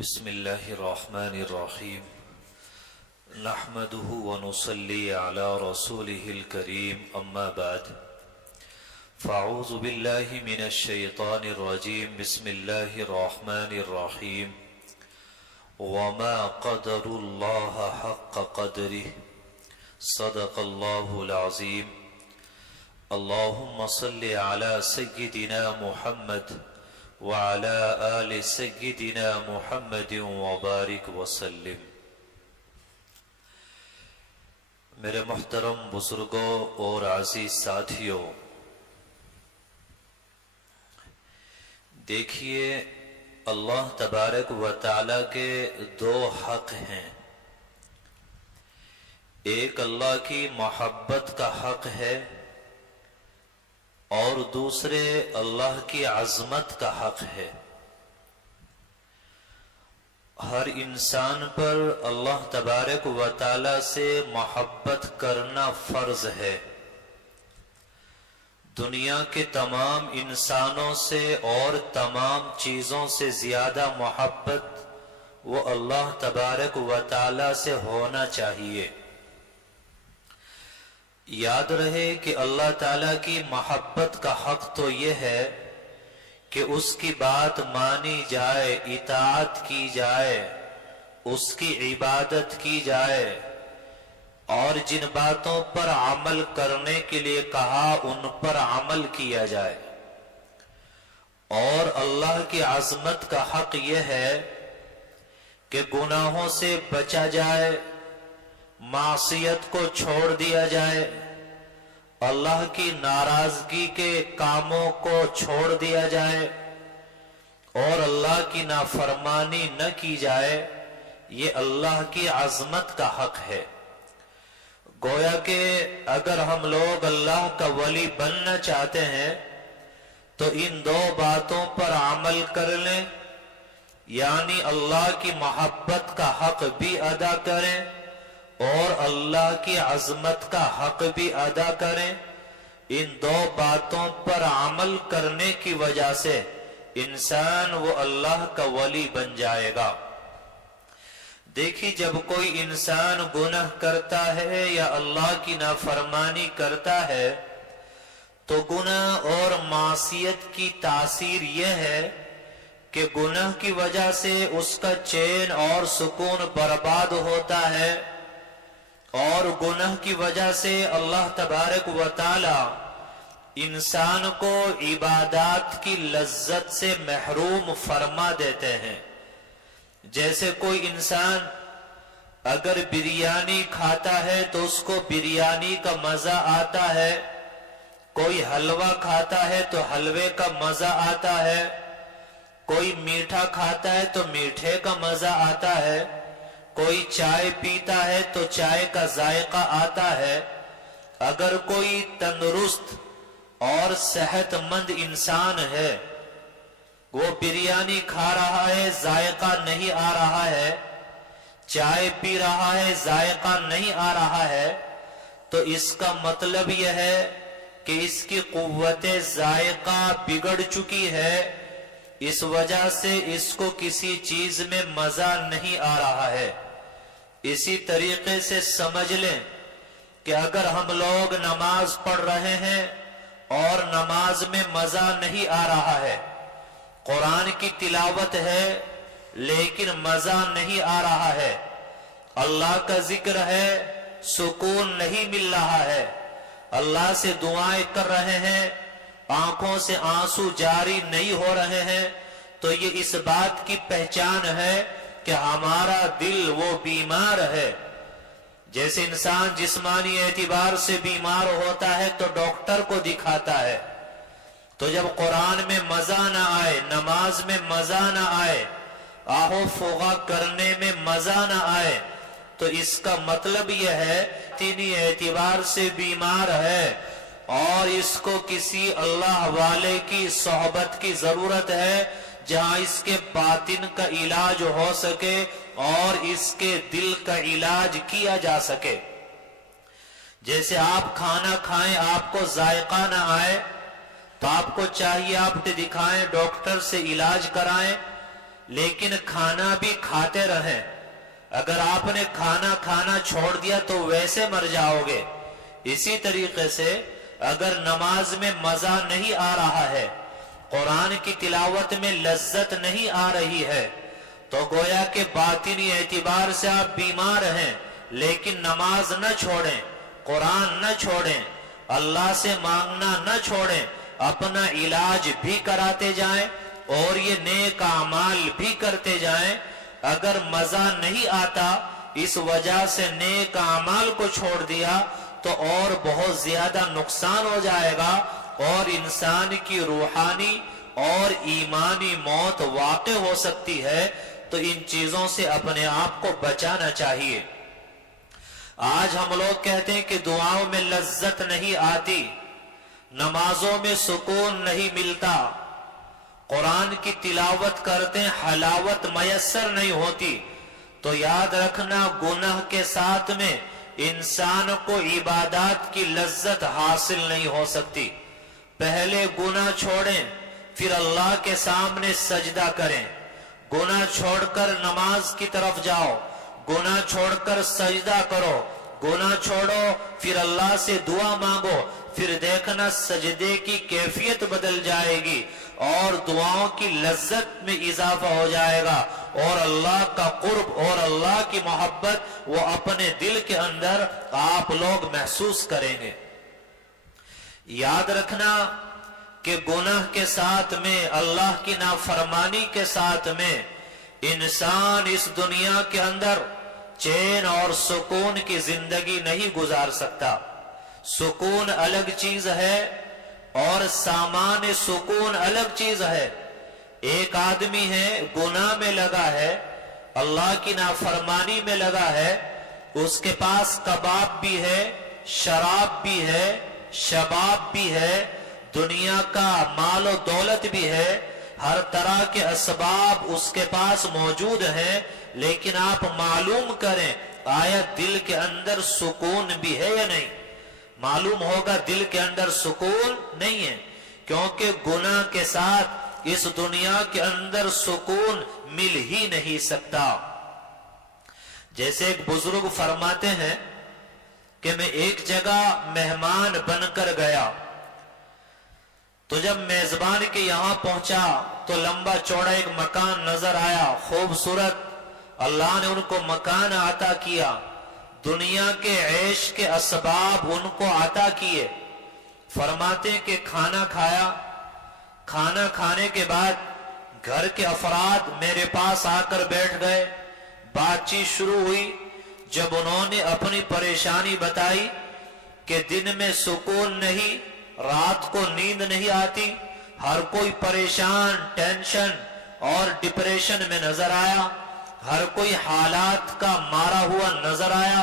بسم الله الرحمن الرحيم نحمده ونصلي على رسوله الكريم أما بعد فأعوذ بالله من الشيطان الرجيم بسم الله الرحمن الرحيم وما قدر الله حق قدره صدق الله العظيم اللهم صل على سيدنا محمد وعلى آل سيدنا محمد وبارك وسلم۔ میرے محترم بزرگوں اور عزیز ساتھیوں، دیکھیے اللہ تبارک و تعالی کے دو حق ہیں۔ ایک اللہ کی محبت کا حق ہے اور دوسرے اللہ کی عظمت کا حق ہے۔ ہر انسان پر اللہ تبارک و تعالی سے محبت کرنا فرض ہے۔ دنیا کے تمام انسانوں سے اور تمام چیزوں سے زیادہ محبت وہ اللہ تبارک و تعالی سے ہونا چاہیے۔ یاد رہے کہ اللہ تعالیٰ کی محبت کا حق تو یہ ہے کہ اس کی بات مانی جائے، اطاعت کی جائے، اس کی عبادت کی جائے، اور جن باتوں پر عمل کرنے کے لیے کہا ان پر عمل کیا جائے۔ اور اللہ کی عظمت کا حق یہ ہے کہ گناہوں سے بچا جائے، معصیت کو چھوڑ دیا جائے، اللہ کی ناراضگی کے کاموں کو چھوڑ دیا جائے اور اللہ کی نافرمانی نہ کی جائے۔ یہ اللہ کی عظمت کا حق ہے۔ گویا کہ اگر ہم لوگ اللہ کا ولی بننا چاہتے ہیں تو ان دو باتوں پر عمل کر لیں، یعنی اللہ کی محبت کا حق بھی ادا کریں اور اللہ کی عظمت کا حق بھی ادا کریں۔ ان دو باتوں پر عمل کرنے کی وجہ سے انسان وہ اللہ کا ولی بن جائے گا۔ دیکھیے جب کوئی انسان گناہ کرتا ہے یا اللہ کی نافرمانی کرتا ہے تو گناہ اور معصیت کی تاثیر یہ ہے کہ گناہ کی وجہ سے اس کا چین اور سکون برباد ہوتا ہے، اور گناہ کی وجہ سے اللہ تبارک و تعالی انسان کو عبادات کی لذت سے محروم فرما دیتے ہیں۔ جیسے کوئی انسان اگر بریانی کھاتا ہے تو اس کو بریانی کا مزہ آتا ہے، کوئی حلوہ کھاتا ہے تو حلوے کا مزہ آتا ہے، کوئی میٹھا کھاتا ہے تو میٹھے کا مزہ آتا ہے، کوئی چائے پیتا ہے تو چائے کا ذائقہ آتا ہے۔ اگر کوئی تندرست اور صحت مند انسان ہے، وہ بریانی کھا رہا ہے، ذائقہ نہیں آ رہا ہے، چائے پی رہا ہے، ذائقہ نہیں آ رہا ہے، تو اس کا مطلب یہ ہے کہ اس کی قوت ذائقہ بگڑ چکی ہے، اس وجہ سے اس کو کسی چیز میں مزہ نہیں آ رہا ہے۔ اسی طریقے سے سمجھ لیں کہ اگر ہم لوگ نماز پڑھ رہے ہیں اور نماز میں مزہ نہیں آ رہا ہے، قرآن کی تلاوت ہے لیکن مزہ نہیں آ رہا ہے، اللہ کا ذکر ہے سکون نہیں مل رہا ہے، اللہ سے دعائیں کر رہے ہیں، آنکھوں سے آنسو جاری نہیں ہو رہے ہیں، تو یہ اس بات کی پہچان ہے کہ ہمارا دل وہ بیمار ہے۔ جیسے انسان جسمانی اعتبار سے بیمار ہوتا ہے تو ڈاکٹر کو دکھاتا ہے، تو جب قرآن میں مزہ نہ آئے، نماز میں مزہ نہ آئے، آہو فغا کرنے میں مزہ نہ آئے، تو اس کا مطلب یہ ہے دینی اعتبار سے بیمار ہے اور اس کو کسی اللہ والے کی صحبت کی ضرورت ہے جہاں اس کے باطن کا علاج ہو سکے اور اس کے دل کا علاج کیا جا سکے۔ جیسے آپ کھانا کھائیں آپ کو ذائقہ نہ آئے تو آپ کو چاہیے آپ دکھائیں، ڈاکٹر سے علاج کرائیں، لیکن کھانا بھی کھاتے رہیں. اگر آپ نے کھانا کھانا چھوڑ دیا تو ویسے مر جاؤ گے. اسی طریقے سے اگر نماز میں مزہ نہیں آ رہا ہے، قرآن کی تلاوت میں لذت نہیں آ رہی ہے، تو گویا کہ باطنی اعتبار سے آپ بیمار ہیں، لیکن نماز نہ چھوڑیں، قرآن نہ چھوڑیں، اللہ سے مانگنا نہ چھوڑیں، اپنا علاج بھی کراتے جائیں اور یہ نیک اعمال بھی کرتے جائیں. اگر مزہ نہیں آتا، اس وجہ سے نیک اعمال کو چھوڑ دیا تو اور بہت زیادہ نقصان ہو جائے گا اور انسان کی روحانی اور ایمانی موت واقع ہو سکتی ہے. تو ان چیزوں سے اپنے آپ کو بچانا چاہیے. آج ہم لوگ کہتے ہیں کہ دعاؤں میں لذت نہیں آتی، نمازوں میں سکون نہیں ملتا، قرآن کی تلاوت کرتے ہیں حلاوت میسر نہیں ہوتی. تو یاد رکھنا، گناہ کے ساتھ میں انسان کو عبادات کی لذت حاصل نہیں ہو سکتی. پہلے گناہ چھوڑیں، پھر اللہ کے سامنے سجدہ کریں. گناہ چھوڑ کر نماز کی طرف جاؤ، گناہ چھوڑ کر سجدہ کرو، گناہ چھوڑو پھر اللہ سے دعا مانگو. پھر دیکھنا سجدے کی کیفیت بدل جائے گی اور دعاؤں کی لذت میں اضافہ ہو جائے گا اور اللہ کا قرب اور اللہ کی محبت وہ اپنے دل کے اندر آپ لوگ محسوس کریں گے. یاد رکھنا کہ گناہ کے ساتھ میں، اللہ کی نافرمانی کے ساتھ میں انسان اس دنیا کے اندر چین اور سکون کی زندگی نہیں گزار سکتا. سکون الگ چیز ہے اور سامان سکون الگ چیز ہے. ایک آدمی ہے گناہ میں لگا ہے، اللہ کی نافرمانی میں لگا ہے، اس کے پاس کباب بھی ہے، شراب بھی ہے، شباب بھی ہے، دنیا کا مال و دولت بھی ہے، ہر طرح کے اسباب اس کے پاس موجود ہیں، لیکن آپ معلوم کریں آیا دل کے اندر سکون بھی ہے یا نہیں. معلوم ہوگا دل کے اندر سکون نہیں ہے، کیونکہ گناہ کے ساتھ اس دنیا کے اندر سکون مل ہی نہیں سکتا. جیسے ایک بزرگ فرماتے ہیں کہ میں ایک جگہ مہمان بن کر گیا، تو جب میزبان کے یہاں پہنچا تو لمبا چوڑا ایک مکان نظر آیا، خوبصورت. اللہ نے ان کو مکان عطا کیا، دنیا کے عیش کے اسباب ان کو عطا کیے. فرماتے کہ کھانا کھایا، کھانا کھانے کے بعد گھر کے افراد میرے پاس آ کر بیٹھ گئے، بات چیت شروع ہوئی. جب انہوں نے اپنی پریشانی بتائی کہ دن میں سکون نہیں، رات کو نیند نہیں آتی، ہر کوئی پریشان، ٹینشن اور ڈپریشن میں نظر آیا، ہر کوئی حالات کا مارا ہوا نظر آیا.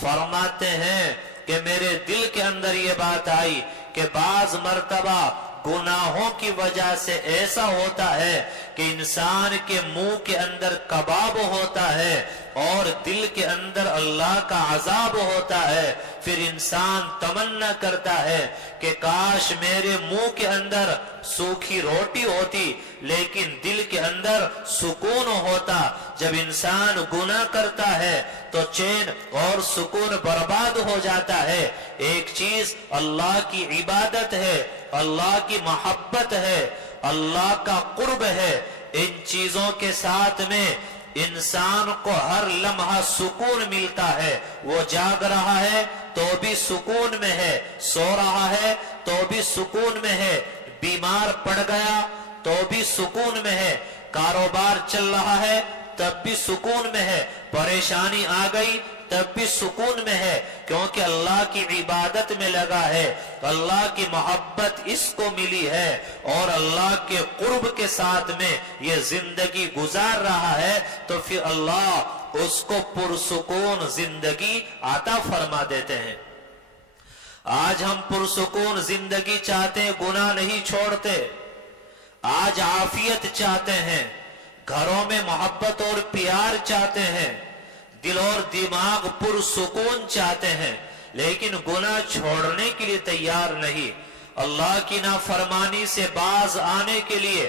فرماتے ہیں کہ میرے دل کے اندر یہ بات آئی کہ بعض مرتبہ گناہوں کی وجہ سے ایسا ہوتا ہے کہ انسان کے منہ کے اندر کباب ہوتا ہے اور دل کے اندر اللہ کا عذاب ہوتا ہے. پھر انسان تمنا کرتا ہے کہ کاش میرے منہ کے اندر سوکھی روٹی ہوتی لیکن دل کے اندر سکون ہوتا. جب انسان گناہ کرتا ہے تو چین اور سکون برباد ہو جاتا ہے. ایک چیز اللہ کی عبادت ہے، اللہ کی محبت ہے، اللہ کا قرب ہے. ان چیزوں کے ساتھ میں انسان کو ہر لمحہ سکون ملتا ہے. وہ جاگ رہا ہے تو بھی سکون میں ہے، سو رہا ہے تو بھی سکون میں ہے، بیمار پڑ گیا تو بھی سکون میں ہے، کاروبار چل رہا ہے تب بھی سکون میں ہے، پریشانی آ گئی تب بھی سکون میں ہے، کیونکہ اللہ کی عبادت میں لگا ہے، اللہ کی محبت اس کو ملی ہے اور اللہ کے قرب کے ساتھ میں یہ زندگی گزار رہا ہے. تو پھر اللہ اس کو پرسکون زندگی عطا فرما دیتے ہیں. آج ہم پرسکون زندگی چاہتے ہیں، گناہ نہیں چھوڑتے. آج عافیت چاہتے ہیں، گھروں میں محبت اور پیار چاہتے ہیں، دل اور دماغ پرسکون چاہتے ہیں، لیکن گناہ چھوڑنے کے لیے تیار نہیں. اللہ کی نافرمانی سے باز آنے کے لیے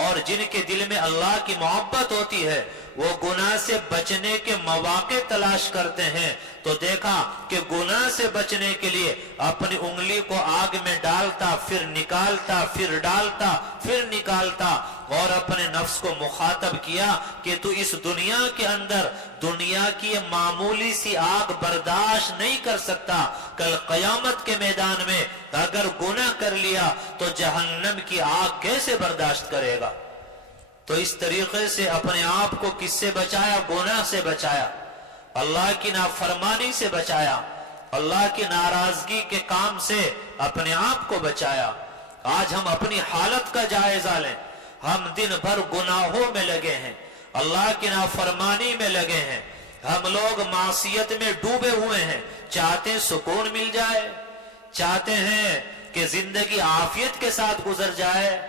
اور جن کے دل میں اللہ کی محبت ہوتی ہے وہ گناہ سے بچنے کے مواقع تلاش کرتے ہیں، تو دیکھا کہ گناہ سے بچنے کے لیے اپنی انگلی کو آگ میں ڈالتا، پھر نکالتا، پھر ڈالتا، پھر نکالتا، اور اپنے نفس کو مخاطب کیا کہ تو اس دنیا کے اندر دنیا کی معمولی سی آگ برداشت نہیں کر سکتا، کل قیامت کے میدان میں اگر گناہ کر لیا تو جہنم کی آگ کیسے برداشت کرے گا؟ تو اس طریقے سے اپنے آپ کو کس سے بچایا؟ گناہ سے بچایا، اللہ کی نافرمانی سے بچایا، اللہ کی ناراضگی کے کام سے اپنے آپ کو بچایا۔ آج ہم اپنی حالت کا جائزہ لیں، ہم دن بھر گناہوں میں لگے ہیں، اللہ کی نافرمانی میں لگے ہیں، ہم لوگ معصیت میں ڈوبے ہوئے ہیں، چاہتے ہیں سکون مل جائے، چاہتے ہیں کہ زندگی عافیت کے ساتھ گزر جائے،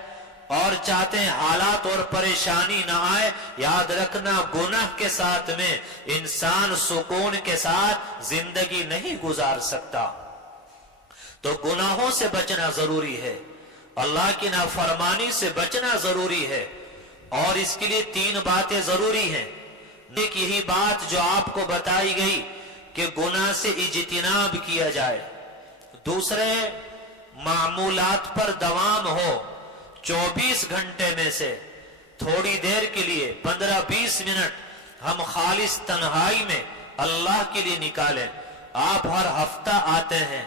اور چاہتے ہیں حالات اور پریشانی نہ آئے۔ یاد رکھنا گناہ کے ساتھ میں انسان سکون کے ساتھ زندگی نہیں گزار سکتا۔ تو گناہوں سے بچنا ضروری ہے، اللہ کی نافرمانی سے بچنا ضروری ہے، اور اس کے لیے 3 باتیں ضروری ہیں۔ ایک یہی بات جو آپ کو بتائی گئی کہ گناہ سے اجتناب کیا جائے، دوسرے معمولات پر دوام ہو، 24 گھنٹے میں سے تھوڑی دیر کے لیے 15-20 منٹ ہم خالص تنہائی میں اللہ کے لیے نکالیں۔ آپ ہر ہفتہ آتے ہیں،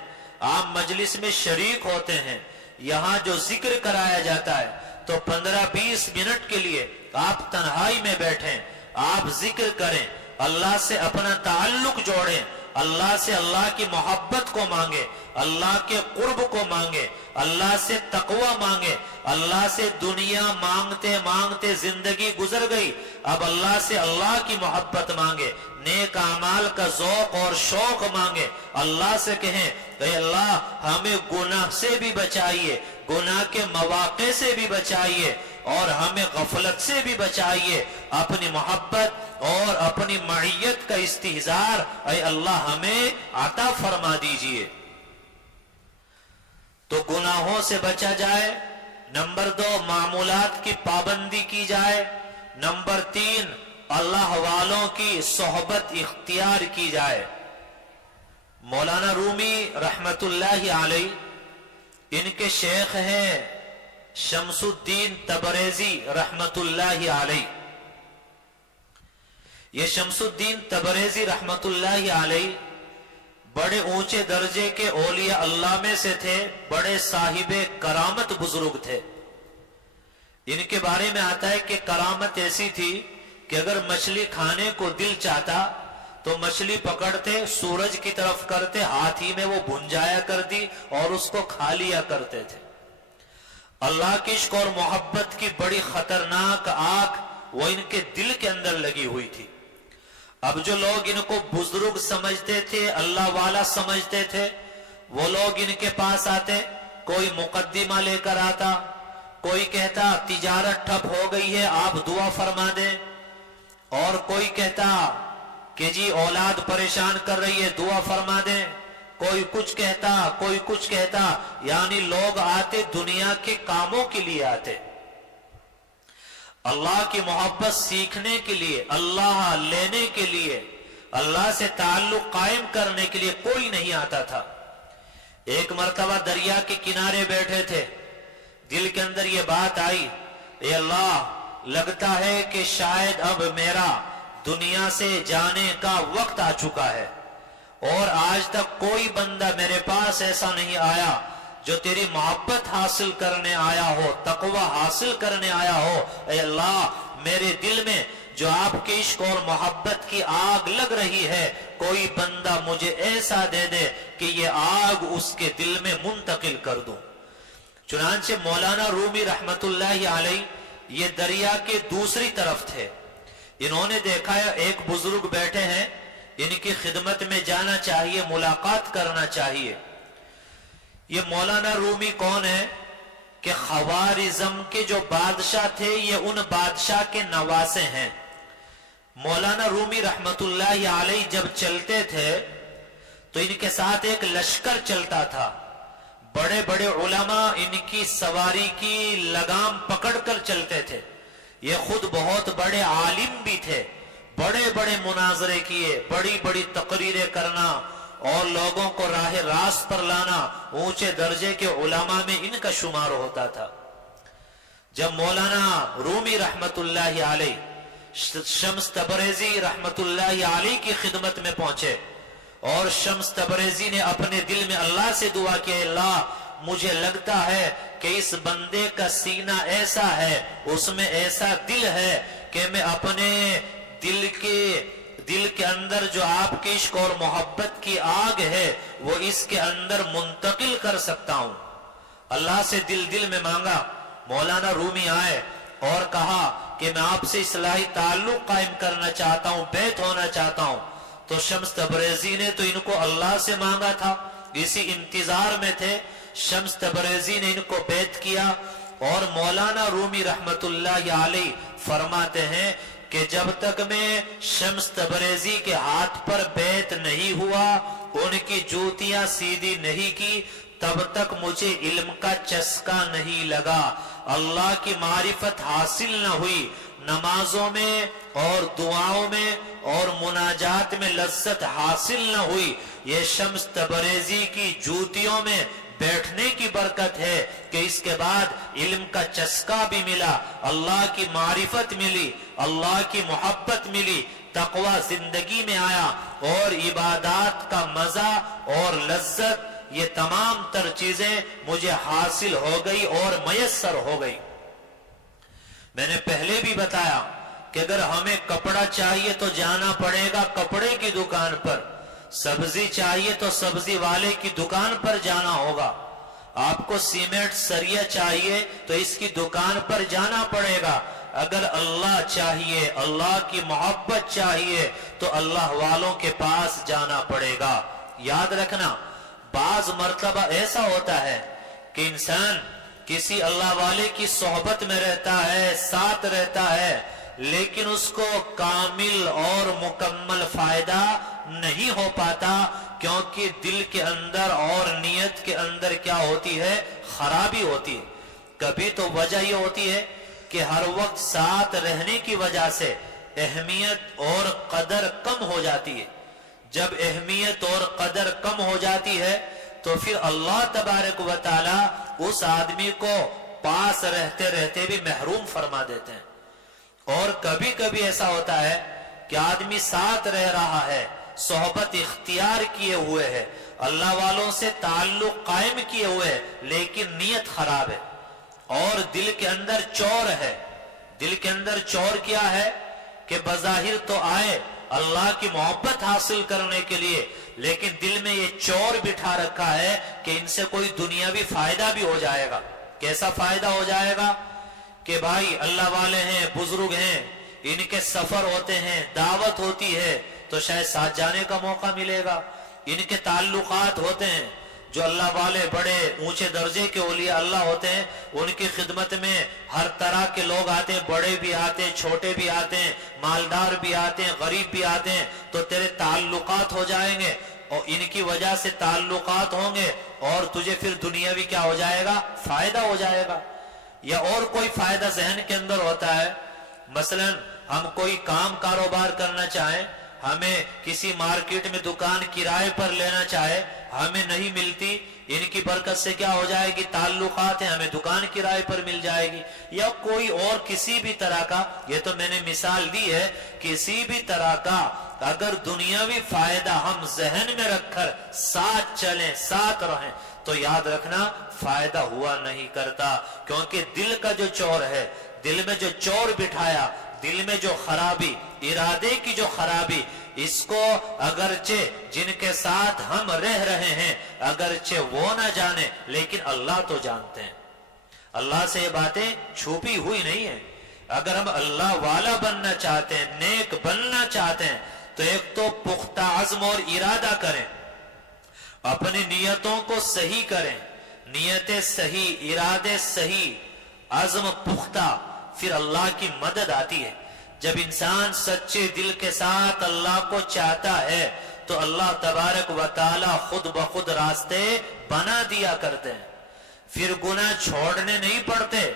آپ مجلس میں شریک ہوتے ہیں، یہاں جو ذکر کرایا جاتا ہے تو 15-20 منٹ کے لیے آپ تنہائی میں بیٹھیں، آپ ذکر کریں، اللہ سے اپنا تعلق جوڑیں، اللہ سے اللہ کی محبت کو مانگے، اللہ کے قرب کو مانگے، اللہ سے تقوی مانگے۔ اللہ سے دنیا مانگتے مانگتے زندگی گزر گئی، اب اللہ سے اللہ کی محبت مانگے، نیک اعمال کا ذوق اور شوق مانگے، اللہ سے کہیں اے اللہ ہمیں گناہ سے بھی بچائیے، گناہ کے مواقع سے بھی بچائیے، اور ہمیں غفلت سے بھی بچائیے، اپنی محبت اور اپنی معیت کا استحضار اے اللہ ہمیں عطا فرما دیجئے۔ تو گناہوں سے بچا جائے۔ نمبر 2 معمولات کی پابندی کی جائے۔ نمبر 3 اللہ والوں کی صحبت اختیار کی جائے۔ مولانا رومی رحمت اللہ علیہ، ان کے شیخ ہیں شمس الدین تبریزی رحمت اللہ علیہ۔ یہ شمس الدین تبریزی رحمت اللہ علیہ بڑے اونچے درجے کے اولیاء اللہ میں سے تھے، بڑے صاحب کرامت بزرگ تھے۔ ان کے بارے میں آتا ہے کہ کرامت ایسی تھی کہ اگر مچھلی کھانے کو دل چاہتا تو مچھلی پکڑتے، سورج کی طرف کرتے، ہاتھ ہی میں وہ بھن جایا کرتی اور اس کو کھا لیا کرتے تھے۔ اللہ کی عشق اور محبت کی بڑی خطرناک آگ وہ ان کے دل کے اندر لگی ہوئی تھی۔ اب جو لوگ ان کو بزرگ سمجھتے تھے، اللہ والا سمجھتے تھے، وہ لوگ ان کے پاس آتے، کوئی مقدمہ لے کر آتا، کوئی کہتا تجارت ٹھپ ہو گئی ہے آپ دعا فرما دیں، اور کوئی کہتا کہ جی اولاد پریشان کر رہی ہے دعا فرما دیں، کوئی کچھ کہتا، کوئی کچھ کہتا، یعنی لوگ آتے دنیا کے کاموں کے لیے آتے۔ اللہ کی محبت سیکھنے کے لیے، اللہ لینے کے لیے، اللہ سے تعلق قائم کرنے کے لیے کوئی نہیں آتا تھا۔ ایک مرتبہ دریا کے کنارے بیٹھے تھے، دل کے اندر یہ بات آئی، اے اللہ لگتا ہے کہ شاید اب میرا دنیا سے جانے کا وقت آ چکا ہے، اور آج تک کوئی بندہ میرے پاس ایسا نہیں آیا جو تیری محبت حاصل کرنے آیا ہو، تقوی حاصل کرنے آیا ہو۔ اے اللہ میرے دل میں جو آپ کے عشق اور محبت کی آگ لگ رہی ہے، کوئی بندہ مجھے ایسا دے دے کہ یہ آگ اس کے دل میں منتقل کر دوں۔ چنانچہ مولانا رومی رحمت اللہ علیہ یہ دریا کے دوسری طرف تھے، انہوں نے دیکھا ایک بزرگ بیٹھے ہیں، ان کی خدمت میں جانا چاہیے، ملاقات کرنا چاہیے۔ یہ مولانا رومی کون ہے کہ خوارزم کے جو بادشاہ تھے یہ ان بادشاہ کے نواسے ہیں۔ مولانا رومی رحمت اللہ علیہ جب چلتے تھے تو ان کے ساتھ ایک لشکر چلتا تھا، بڑے بڑے علماء ان کی سواری کی لگام پکڑ کر چلتے تھے. یہ خود بہت بڑے عالم بھی تھے. بڑے بڑے مناظرے کیے, بڑی بڑی تقریریں کرنا اور لوگوں کو راہ راست پر لانا, اونچے درجے کے علماء میں ان کا شمار ہوتا تھا. جب مولانا رومی رحمت اللہ علیہ شمس تبریزی رحمت اللہ علیہ کی خدمت میں پہنچے اور شمس تبریزی نے اپنے دل میں اللہ سے دعا کی, اللہ مجھے لگتا ہے کہ اس بندے کا سینہ ایسا ہے, اس میں ایسا دل ہے کہ میں اپنے دل کے اندر جو آپ کے عشق اور محبت کی آگ ہے وہ اس کے اندر منتقل کر سکتا ہوں. اللہ سے دل میں مانگا. مولانا رومی آئے اور کہا کہ میں آپ سے اصلاحی تعلق قائم کرنا چاہتا ہوں, بیعت ہونا چاہتا ہوں. تو شمس تبریزی نے تو ان کو اللہ سے مانگا تھا, اسی انتظار میں تھے. شمس تبریزی نے ان کو بیعت کیا اور مولانا رومی رحمت اللہ علیہ فرماتے ہیں کہ جب تک میں شمس تبریزی کے ہاتھ پر بیعت نہیں ہوا, ان کی جوتیاں سیدھی نہیں کی, تب تک مجھے علم کا چسکا نہیں لگا, اللہ کی معرفت حاصل نہ ہوئی. نمازوں میں اور دعاؤں میں اور مناجات میں لذت حاصل نہ ہوئی. یہ شمس تبریزی کی جوتیوں میں بیٹھنے کی برکت ہے کہ اس کے بعد علم کا چسکا بھی ملا, اللہ کی معرفت ملی, اللہ کی محبت ملی, تقوی زندگی میں آیا اور عبادات کا مزہ اور لذت, یہ تمام تر چیزیں مجھے حاصل ہو گئی اور میسر ہو گئی. میں نے پہلے بھی بتایا کہ اگر ہمیں کپڑا چاہیے تو جانا پڑے گا کپڑے کی دکان پر, سبزی چاہیے تو سبزی والے کی دکان پر جانا ہوگا, آپ کو سیمنٹ سریا چاہیے تو اس کی دکان پر جانا پڑے گا. اگر اللہ چاہیے, اللہ کی محبت چاہیے تو اللہ والوں کے پاس جانا پڑے گا. یاد رکھنا, بعض مرتبہ ایسا ہوتا ہے کہ انسان کسی اللہ والے کی صحبت میں رہتا ہے, ساتھ رہتا ہے, لیکن اس کو کامل اور مکمل فائدہ نہیں ہو پاتا, کیونکہ دل کے اندر اور نیت کے اندر کیا ہوتی ہے, خرابی ہوتی ہے. کبھی تو وجہ یہ ہوتی ہے کہ ہر وقت ساتھ رہنے کی وجہ سے اہمیت اور قدر کم ہو جاتی ہے. جب اہمیت اور قدر کم ہو جاتی ہے تو پھر اللہ تبارک و تعالی اس آدمی کو پاس رہتے رہتے بھی محروم فرما دیتے ہیں. اور کبھی کبھی ایسا ہوتا ہے کہ آدمی ساتھ رہ رہا ہے, صحبت اختیار کیے ہوئے ہے, اللہ والوں سے تعلق قائم کیے ہوئے ہے, لیکن نیت خراب ہے اور دل کے اندر چور ہے. دل کے اندر چور کیا ہے کہ بظاہر تو آئے اللہ کی محبت حاصل کرنے کے لیے, لیکن دل میں یہ چور بٹھا رکھا ہے کہ ان سے کوئی دنیاوی فائدہ بھی ہو جائے گا. کیسا فائدہ ہو جائے گا کہ بھائی اللہ والے ہیں, بزرگ ہیں, ان کے سفر ہوتے ہیں, دعوت ہوتی ہے تو شاید ساتھ جانے کا موقع ملے گا. ان کے تعلقات ہوتے ہیں, جو اللہ والے بڑے اونچے درجے کے اولیاء اللہ ہوتے ہیں, ان کی خدمت میں ہر طرح کے لوگ آتے ہیں, بڑے بھی آتے ہیں, چھوٹے بھی آتے ہیں, مالدار بھی آتے ہیں, غریب بھی آتے ہیں, تو تیرے تعلقات ہو جائیں گے اور ان کی وجہ سے تعلقات ہوں گے اور تجھے پھر دنیاوی کیا ہو جائے گا, فائدہ ہو جائے گا. یا اور کوئی فائدہ ذہن کے اندر ہوتا ہے, مثلا ہم کوئی کام کاروبار کرنا چاہیں, ہمیں کسی مارکیٹ میں دکان کرائے پر لینا چاہے, ہمیں نہیں ملتی, ان کی برکت سے کیا ہو جائے گی, تعلقات ہیں, ہمیں دکان کرائے پر مل جائے گی. یا کوئی اور کسی بھی طرح کا, یہ تو میں نے مثال دی ہے, کسی بھی طرح کا اگر دنیاوی فائدہ ہم ذہن میں رکھ کر ساتھ چلیں, ساتھ رہیں, تو یاد رکھنا فائدہ ہوا نہیں کرتا. کیونکہ دل کا جو چور ہے, دل میں جو چور بٹھایا, دل میں جو خرابی, ارادے کی جو خرابی, اس کو اگرچہ جن کے ساتھ ہم رہ رہے ہیں اگرچہ وہ نہ جانے, لیکن اللہ تو جانتے ہیں. اللہ سے یہ باتیں چھپی ہوئی نہیں ہیں. اگر ہم اللہ والا بننا چاہتے ہیں, نیک بننا چاہتے ہیں, تو ایک تو پختہ عزم اور ارادہ کریں, اپنی نیتوں کو صحیح کریں, نیتیں صحیح, ارادے صحیح, عزم پختہ, پھر اللہ کی مدد آتی ہے. جب انسان سچے دل کے ساتھ اللہ کو چاہتا ہے تو اللہ تبارک و تعالی خود بخود راستے بنا دیا کرتے ہیں، پھر گناہ چھوڑنے نہیں پڑتے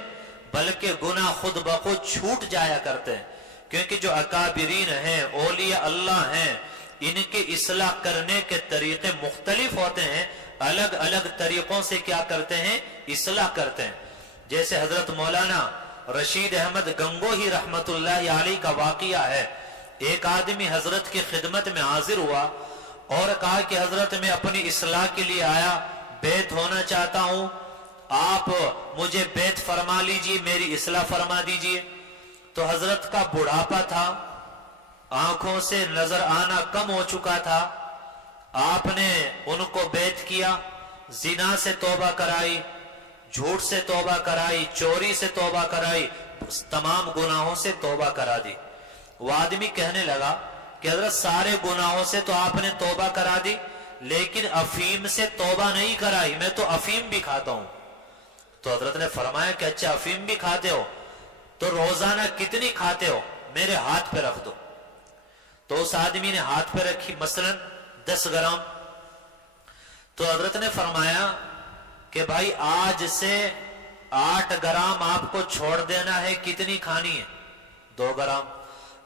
بلکہ گناہ خود بخود چھوٹ جایا کرتے ہیں، کیونکہ جو اکابرین ہیں، اولیاء اللہ ہیں، ان کے اصلاح کرنے کے طریقے مختلف ہوتے ہیں، الگ الگ طریقوں سے کیا کرتے ہیں؟ اصلاح کرتے ہیں۔ جیسے حضرت مولانا رشید احمد گنگوہی رحمت اللہ علیہ کا واقعہ ہے، ایک آدمی حضرت کی خدمت میں حاضر ہوا اور کہا کہ حضرت میں اپنی اصلاح کے لیے آیا، بیت ہونا چاہتا ہوں، آپ مجھے بیت فرما لیجئے، میری اصلاح فرما دیجئے۔ تو حضرت کا بڑھاپا تھا، آنکھوں سے نظر آنا کم ہو چکا تھا، آپ نے ان کو بیت کیا، زنا سے توبہ کرائی، جھوٹ سے توبہ کرائی، چوری سے توبہ کرائی، تمام گناہوں سے توبہ کرا دی۔ وہ آدمی کہنے لگا کہ حضرت سارے گناہوں سے تو آپ نے توبہ کرا دی، لیکن افیم سے توبہ نہیں کرائی، میں تو افیم بھی کھاتا ہوں۔ تو حضرت نے فرمایا کہ اچھا افیم بھی کھاتے ہو تو روزانہ کتنی کھاتے ہو؟ میرے ہاتھ پہ رکھ دو۔ تو اس آدمی نے ہاتھ پہ رکھی، مثلا 10 گرام۔ تو حضرت نے فرمایا کہ بھائی آج سے 8 گرام آپ کو چھوڑ دینا ہے، کتنی کھانی ہے؟ 2 گرام۔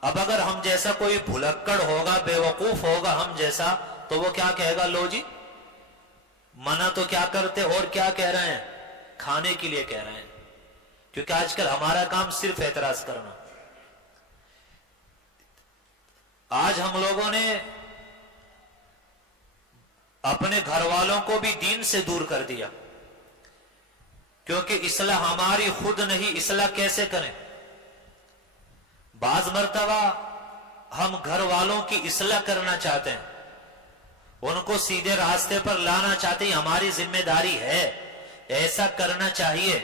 اب اگر ہم جیسا کوئی بھلکڑ ہوگا، بے وقوف ہوگا ہم جیسا، تو وہ کیا کہے گا؟ لو جی منع تو کیا کرتے اور کیا کہہ رہے ہیں؟ کھانے کے لیے کہہ رہے ہیں، کیونکہ آج کل ہمارا کام صرف اعتراض کرنا۔ آج ہم لوگوں نے اپنے گھر والوں کو بھی دین سے دور کر دیا، کیونکہ اصلاح ہماری خود نہیں، اصلاح کیسے کریں؟ بعض مرتبہ ہم گھر والوں کی اصلاح کرنا چاہتے ہیں، ان کو سیدھے راستے پر لانا چاہتے ہیں، ہماری ذمہ داری ہے، ایسا کرنا چاہیے،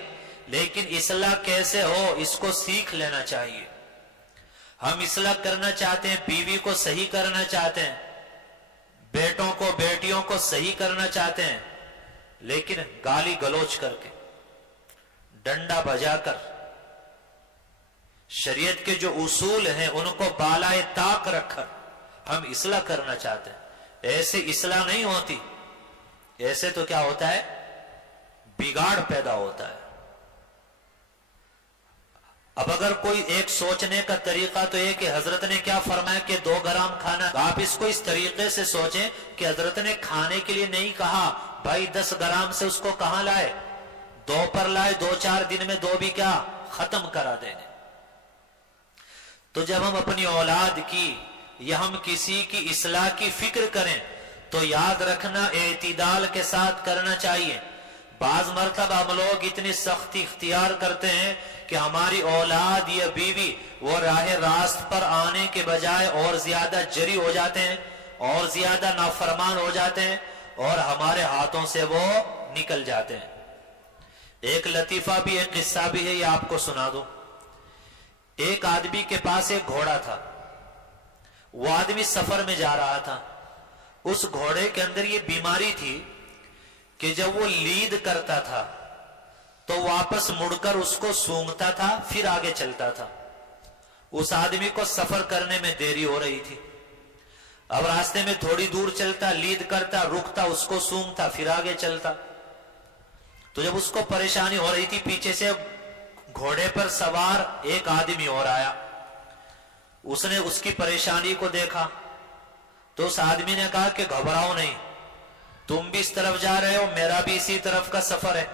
لیکن اصلاح کیسے ہو اس کو سیکھ لینا چاہیے۔ ہم اصلاح کرنا چاہتے ہیں، بیوی کو صحیح کرنا چاہتے ہیں، بیٹوں کو بیٹیوں کو صحیح کرنا چاہتے ہیں، لیکن گالی گلوچ کر کے، ڈنڈا بجا کر، شریعت کے جو اصول ہیں ان کو بالائے طاق رکھ کر ہم اصلاح کرنا چاہتے ہیں۔ ایسے اصلاح نہیں ہوتی، ایسے تو کیا ہوتا ہے؟ بگاڑ پیدا ہوتا ہے۔ اب اگر کوئی ایک سوچنے کا طریقہ تو یہ کہ حضرت نے کیا فرمایا کہ 2 گرام کھانا، آپ اس کو اس طریقے سے سوچیں کہ حضرت نے کھانے کے لیے نہیں کہا، بھائی 10 گرام سے اس کو کہاں لائے؟ 2 پر لائے، 2-4 دن میں 2 بھی کیا ختم کرا دینے۔ تو جب ہم اپنی اولاد کی یا ہم کسی کی اصلاح کی فکر کریں تو یاد رکھنا اعتدال کے ساتھ کرنا چاہیے۔ بعض مرتبہ ہم لوگ اتنی سختی اختیار کرتے ہیں کہ ہماری اولاد یا بیوی وہ راہ راست پر آنے کے بجائے اور زیادہ جری ہو جاتے ہیں، اور زیادہ نافرمان ہو جاتے ہیں، اور ہمارے ہاتھوں سے وہ نکل جاتے ہیں۔ ایک لطیفہ بھی، ایک قصہ بھی ہے، یہ آپ کو سنا دوں۔ ایک آدمی کے پاس ایک گھوڑا تھا، وہ آدمی سفر میں جا رہا تھا، اس گھوڑے کے اندر یہ بیماری تھی کہ جب وہ لید کرتا تھا تو واپس مڑ کر اس کو سونگتا تھا، پھر آگے چلتا تھا۔ اس آدمی کو سفر کرنے میں دیری ہو رہی تھی، اب راستے میں تھوڑی دور چلتا، لید کرتا، رکتا، اس کو سونگتا، پھر آگے چلتا۔ تو جب اس کو پریشانی ہو رہی تھی، پیچھے سے گھوڑے پر سوار ایک آدمی اور آیا، اس نے اس کی پریشانی کو دیکھا تو اس آدمی نے کہا کہ گھبراؤ نہیں، تم بھی اس طرف جا رہے ہو، میرا بھی اسی طرف کا سفر ہے،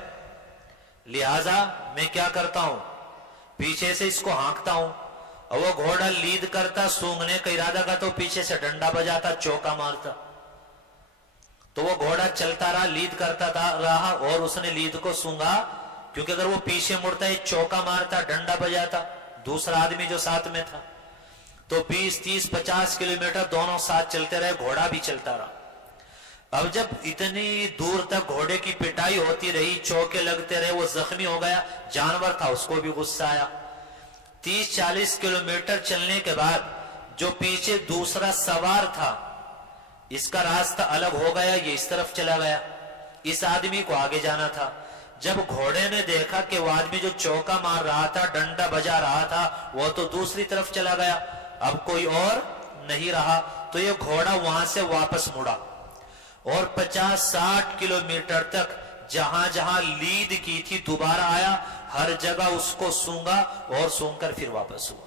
لہذا میں کیا کرتا ہوں، پیچھے سے اس کو ہانکتا ہوں، اور وہ گھوڑا لید کرتا، سونگنے کا ارادہ کرتا، پیچھے سے ڈنڈا بجاتا، چوکا مارتا، تو وہ گھوڑا چلتا رہا، لید کرتا رہا، اور اس نے لید کو سونگا، کیونکہ اگر وہ پیچھے مڑتا، یہ چوکا مارتا، ڈنڈا بجاتا، دوسرا آدمی جو ساتھ میں تھا، تو 20, 30, 50 کلومیٹر دونوں ساتھ چلتے رہے، گھوڑا بھی چلتا رہا۔ اب جب اتنی دور تک گھوڑے کی پٹائی ہوتی رہی، چوکے لگتے رہے، وہ زخمی ہو گیا، جانور تھا، اس کو بھی غصہ آیا۔ 30-40 کلومیٹر چلنے کے بعد جو پیچھے دوسرا سوار تھا، اس کا راستہ الگ ہو گیا، یہ اس طرف چلا گیا، اس آدمی کو آگے جانا تھا۔ جب گھوڑے نے دیکھا کہ وہ آدمی جو چوکا مار رہا تھا، ڈنڈا بجا رہا تھا، وہ تو دوسری طرف چلا گیا، اب کوئی اور نہیں رہا، تو یہ گھوڑا وہاں سے واپس مڑا اور 50-60 کلومیٹر تک جہاں جہاں لید کی تھی دوبارہ آیا، ہر جگہ اس کو سونگا اور سونگ کر پھر واپس ہوا۔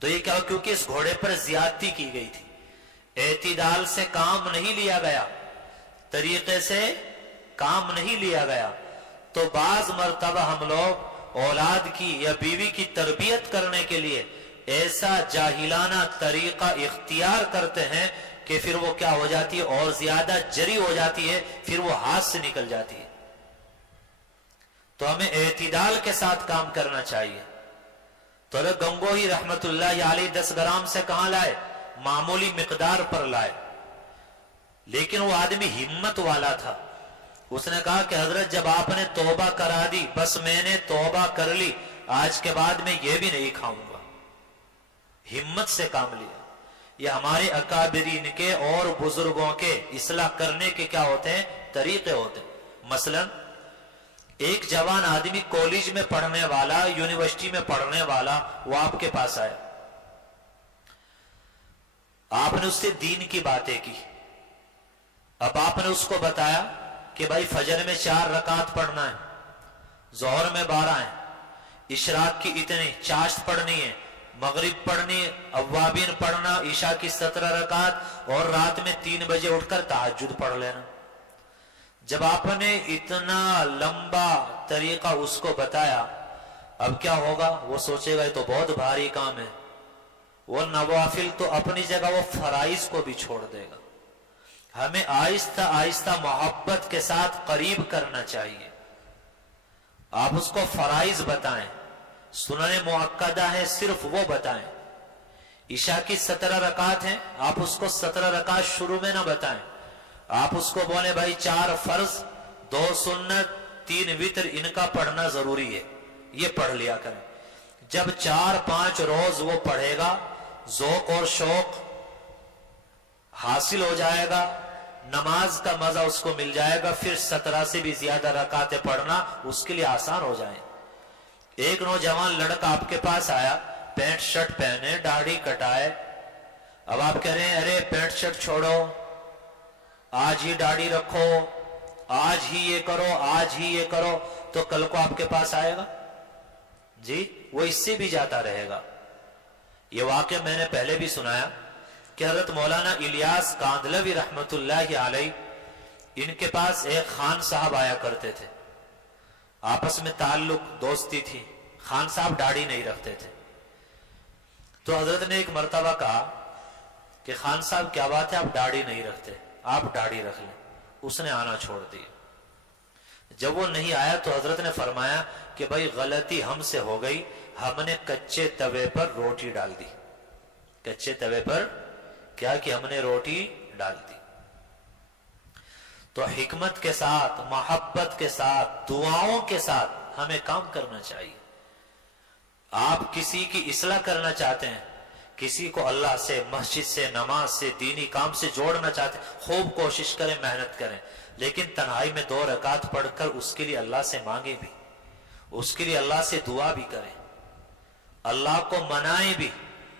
تو یہ کیا؟ کیونکہ اس گھوڑے پر زیادتی کی گئی تھی، اعتدال سے کام نہیں لیا گیا، طریقے سے کام نہیں لیا گیا۔ تو بعض مرتبہ ہم لوگ اولاد کی یا بیوی کی تربیت کرنے کے لیے ایسا جاہلانہ طریقہ اختیار کرتے ہیں کہ پھر وہ کیا ہو جاتی ہے، اور زیادہ جری ہو جاتی ہے، پھر وہ ہاتھ سے نکل جاتی ہے۔ تو ہمیں اعتدال کے ساتھ کام کرنا چاہیے۔ تو گنگوہی رحمت اللہ علیہ 10 گرام سے کہاں لائے؟ معمولی مقدار پر لائے، لیکن وہ آدمی ہمت والا تھا۔ اس نے کہا کہ حضرت جب آپ نے توبہ کرا دی، بس میں نے توبہ کر لی، آج کے بعد میں یہ بھی نہیں کھاؤں گا۔ ہمت سے کام لیا۔ یہ ہمارے اکابرین کے اور بزرگوں کے اصلاح کرنے کے کیا ہوتے ہیں؟ طریقے ہوتے ہیں۔ مثلا ایک جوان آدمی کالج میں پڑھنے والا، یونیورسٹی میں پڑھنے والا، وہ آپ کے پاس آیا، آپ نے اس سے دین کی باتیں کی۔ اب آپ نے اس کو بتایا کہ بھائی فجر میں 4 رکعت پڑھنا ہے، ظہر میں 12 ہیں، اشراق کی اتنی، چاشت پڑھنی ہے، مغرب پڑھنی، اوابین پڑھنا، عشاء کی 17 رکعت، اور رات میں 3 بجے اٹھ کر تہجد پڑھ لینا۔ جب آپ نے اتنا لمبا طریقہ اس کو بتایا، اب کیا ہوگا؟ وہ سوچے گا یہ تو بہت بھاری کام ہے، وہ نوافل تو اپنی جگہ، وہ فرائض کو بھی چھوڑ دے گا۔ ہمیں آہستہ آہستہ محبت کے ساتھ قریب کرنا چاہیے۔ آپ اس کو فرائض بتائیں، سنن مؤکدہ ہے صرف وہ بتائیں۔ عشاء کی 17 رکعت ہیں، آپ اس کو 17 رکعت شروع میں نہ بتائیں، آپ اس کو بولیں بھائی 4 فرض، 2 سنت، 3 وتر، ان کا پڑھنا ضروری ہے، یہ پڑھ لیا کریں۔ جب 4-5 روز وہ پڑھے گا، ذوق اور شوق حاصل ہو جائے گا، نماز کا مزہ اس کو مل جائے گا، پھر 17 سے بھی زیادہ رکعتیں پڑھنا اس کے لیے آسان ہو جائیں۔ ایک نوجوان لڑکا آپ کے پاس آیا، پینٹ شرٹ پہنے، داڑھی کٹائے، اب آپ کہہ رہے ہیں ارے پینٹ شرٹ چھوڑو، آج ہی داڑھی رکھو، آج ہی یہ کرو، آج ہی یہ کرو، تو کل کو آپ کے پاس آئے گا؟ جی وہ اس سے بھی جاتا رہے گا۔ یہ واقعہ میں نے پہلے بھی سنایا کہ حضرت مولانا الیاس کاندھلوی رحمت اللہ علیہ، ان کے پاس ایک خان صاحب آیا کرتے تھے، آپس میں تعلق دوستی تھی، خان صاحب داڑھی نہیں رکھتے تھے۔ تو حضرت نے ایک مرتبہ کہا کہ خان صاحب کیا بات ہے آپ داڑھی نہیں رکھتے، آپ داڑھی رکھ لیں۔ اس نے آنا چھوڑ دیا۔ جب وہ نہیں آیا تو حضرت نے فرمایا کہ بھائی غلطی ہم سے ہو گئی، ہم نے کچے توے پر روٹی ڈال دی۔ کچے توے پر کیا کہ ہم نے روٹی ڈال دی۔ تو حکمت کے ساتھ، محبت کے ساتھ، دعاؤں کے ساتھ ہمیں کام کرنا چاہیے۔ آپ کسی کی اصلاح کرنا چاہتے ہیں، کسی کو اللہ سے، مسجد سے، نماز سے، دینی کام سے جوڑنا چاہتے ہیں، خوب کوشش کریں، محنت کریں، لیکن تنہائی میں 2 رکعت پڑھ کر اس کے لیے اللہ سے مانگیں بھی، اس کے لیے اللہ سے دعا بھی کریں، اللہ کو منائیں بھی،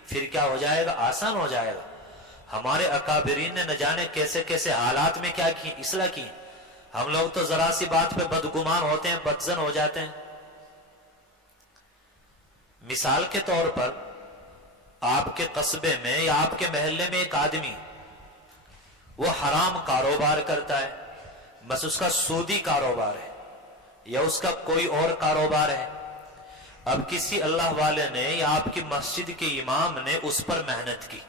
پھر کیا ہو جائے گا؟ آسان ہو جائے گا۔ ہمارے اکابرین نے نہ جانے کیسے کیسے حالات میں کیا کی، اصلاح کی۔ ہم لوگ تو ذرا سی بات پہ بدگمان ہوتے ہیں، بدظن ہو جاتے ہیں۔ مثال کے طور پر آپ کے قصبے میں یا آپ کے محلے میں ایک آدمی وہ حرام کاروبار کرتا ہے، بس اس کا سودی کاروبار ہے یا اس کا کوئی اور کاروبار ہے۔ اب کسی اللہ والے نے یا آپ کی مسجد کے امام نے اس پر محنت کی،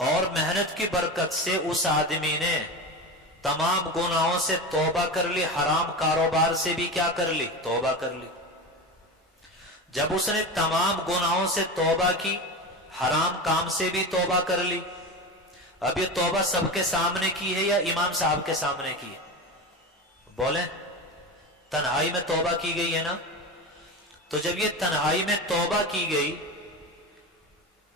اور محنت کی برکت سے اس آدمی نے تمام گناہوں سے توبہ کر لی، حرام کاروبار سے بھی کیا کر لی؟ توبہ کر لی۔ جب اس نے تمام گناہوں سے توبہ کی، حرام کام سے بھی توبہ کر لی، اب یہ توبہ سب کے سامنے کی ہے یا امام صاحب کے سامنے کی ہے؟ بولیں، تنہائی میں توبہ کی گئی ہے نا؟ تو جب یہ تنہائی میں توبہ کی گئی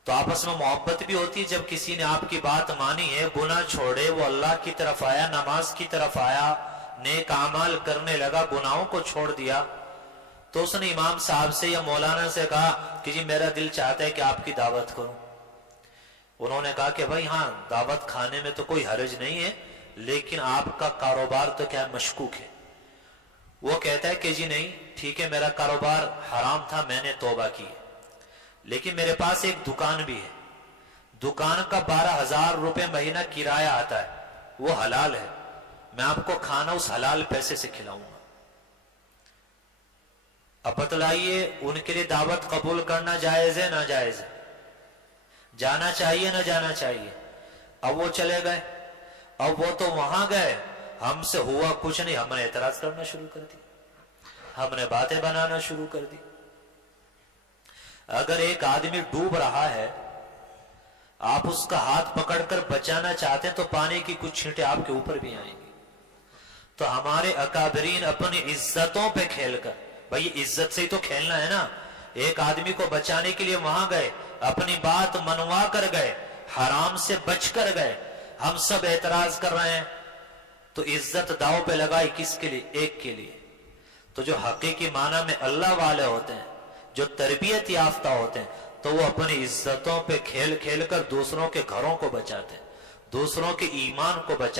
تو آپس میں محبت بھی ہوتی ہے۔ جب کسی نے آپ کی بات مانی ہے، گناہ چھوڑے، وہ اللہ کی طرف آیا، نماز کی طرف آیا، نیک اعمال کرنے لگا، گناہوں کو چھوڑ دیا، تو اس نے امام صاحب سے یا مولانا سے کہا کہ جی میرا دل چاہتا ہے کہ آپ کی دعوت کروں۔ انہوں نے کہا کہ بھائی ہاں دعوت کھانے میں تو کوئی حرج نہیں ہے، لیکن آپ کا کاروبار تو کیا مشکوک ہے۔ وہ کہتا ہے کہ جی نہیں ٹھیک ہے، میرا کاروبار حرام تھا، میں نے توبہ کی، لیکن میرے پاس ایک دکان بھی ہے، دکان کا 12,000 روپے مہینہ کرایہ آتا ہے، وہ حلال ہے، میں آپ کو کھانا اس حلال پیسے سے کھلاؤں گا۔ اب بتلائیے ان کے لیے دعوت قبول کرنا جائز ہے ناجائز ہے؟ جانا چاہیے نہ جانا چاہیے؟ اب وہ چلے گئے، اب وہ تو وہاں گئے، ہم سے ہوا کچھ نہیں، ہم نے اعتراض کرنا شروع کر دی، ہم نے باتیں بنانا شروع کر دی۔ اگر ایک آدمی ڈوب رہا ہے، آپ اس کا ہاتھ پکڑ کر بچانا چاہتے ہیں تو پانی کی کچھ چھینٹیں آپ کے اوپر بھی آئیں گی۔ تو ہمارے اکابرین اپنی عزتوں پہ کھیل کر، بھئی عزت سے ہی تو کھیلنا ہے نا، ایک آدمی کو بچانے کے لیے وہاں گئے، اپنی بات منوا کر گئے، حرام سے بچ کر گئے، ہم سب اعتراض کر رہے ہیں، تو عزت داؤ پہ لگائی کس کے لیے؟ ایک کے لیے۔ تو جو حقیقی معنی میں اللہ والے ہوتے ہیں، جو تربیت یافتہ ہوتے ہیں، تو وہ اپنی عزتوں پہ کھیل کھیل کر دوسروں کے گھروں کو بچاتے ہیں، دوسروں کے ایمان کو بچاتے ہیں۔